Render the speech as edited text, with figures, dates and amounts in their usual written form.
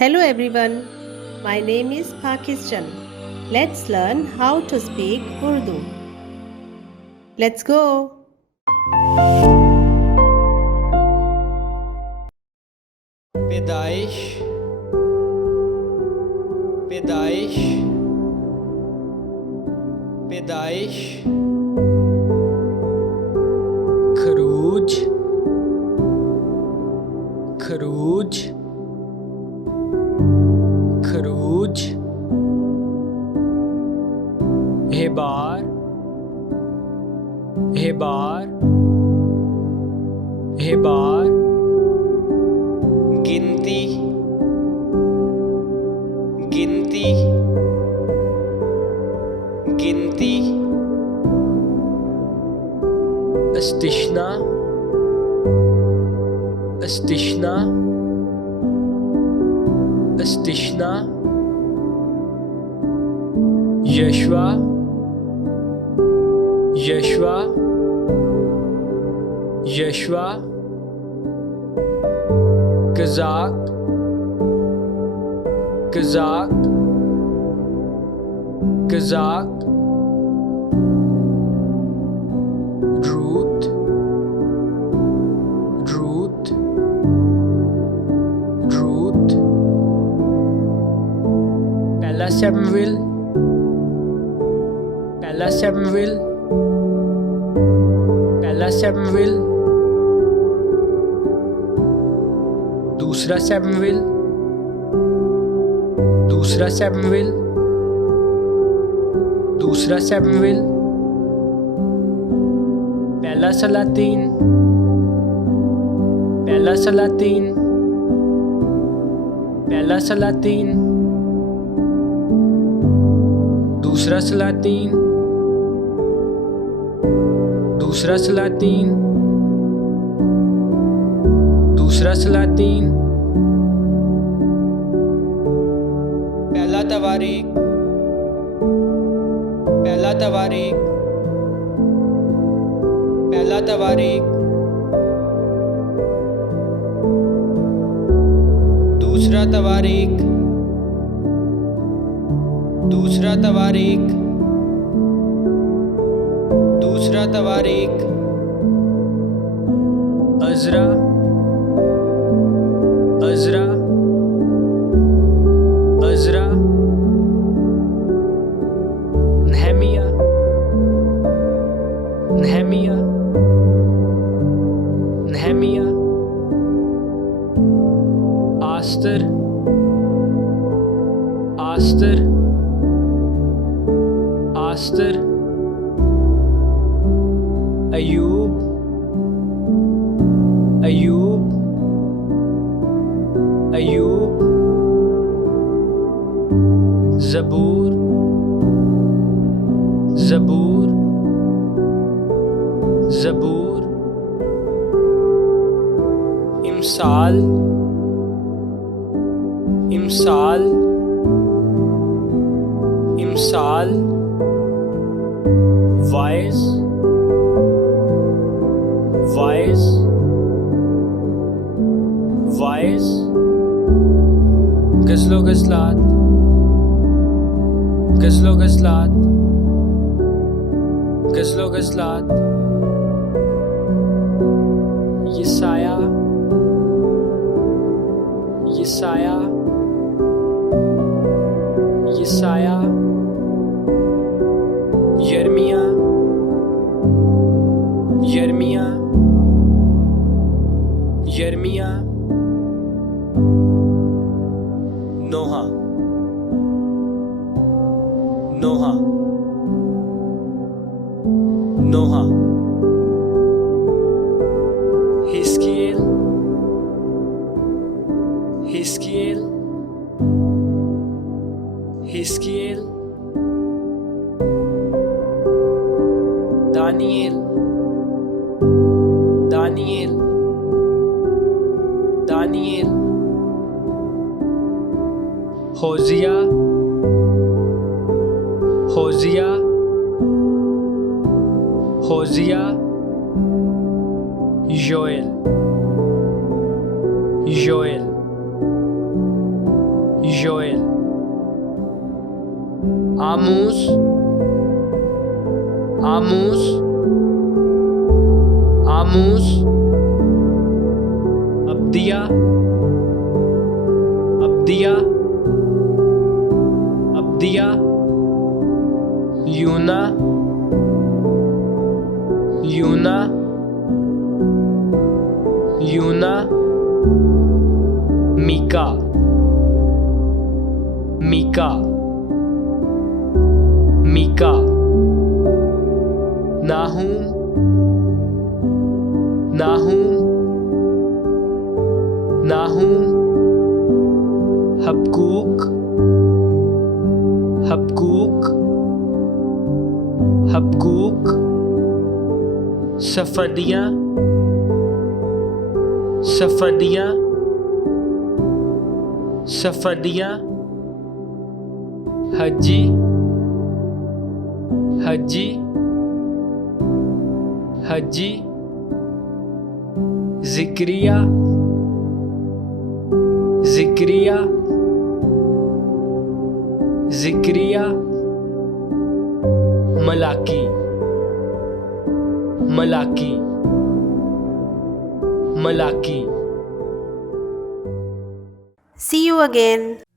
Hello everyone, my name is Pakistan. Let's learn how to speak Urdu. Let's go. पैदाइश पैदाइश पैदाइश खरूज खरूज खरूज हेबार हेबार हेबार गिनती गिनती गिनती अस्तिश्ना अस्तिश्ना अस्तिश्ना यशवा यशवा यशवा कज़ाक कज़ाक कज़ाक रूत रूत रूत पहला सैमुएल पहला सैमुएल पहला सैमुएल दूसरा सैमुएल दूसरा सैमुएल दूसरा सैमुएल पहला सलातीन पहला सलातीन पहला सलातीन दूसरा सलातीन दूसरा सलातीन दूसरा सलातीन पहला तवारीख पहला तवारीख पहला तवारीख दूसरा तवारीख दूसरा तवारीख दूसरा तवारीख अज़रा अज़रा अज़रा नहमिया नहमिया नहमिया आस्तर आस्तर आस्तर अयूब अयूब अयूब ज़बूर ज़बूर ज़बूर इमसाल इमसाल इमसाल वाइज वाइज वाइज गज़लो गज़लात गज़लो गज़लात गज़लो गज़लात यसाया यसाया यसाया यर्मिया यर्मिया यर्मिया नोहा नोहा नोहा हिस्किएल हिस्किएल हिस्किएल दानिएल दानिएल दानिएल होजिया होजिया होजिया योएल योएल Joel. Amos. Amos. Amos. Abdiya. Abdiya. Abdiya. Yuna. Yuna. Yuna. Mika. Mika. Mika. Nahum. Nahum. Nahum. Habkuk. Habkuk. Habkuk. Safadiya. Safadiya. Safadiya. Haji. Haji. Haji. Zikriya. Zikriya. Zikriya. Malaki. Malaki. Malaki. See you again.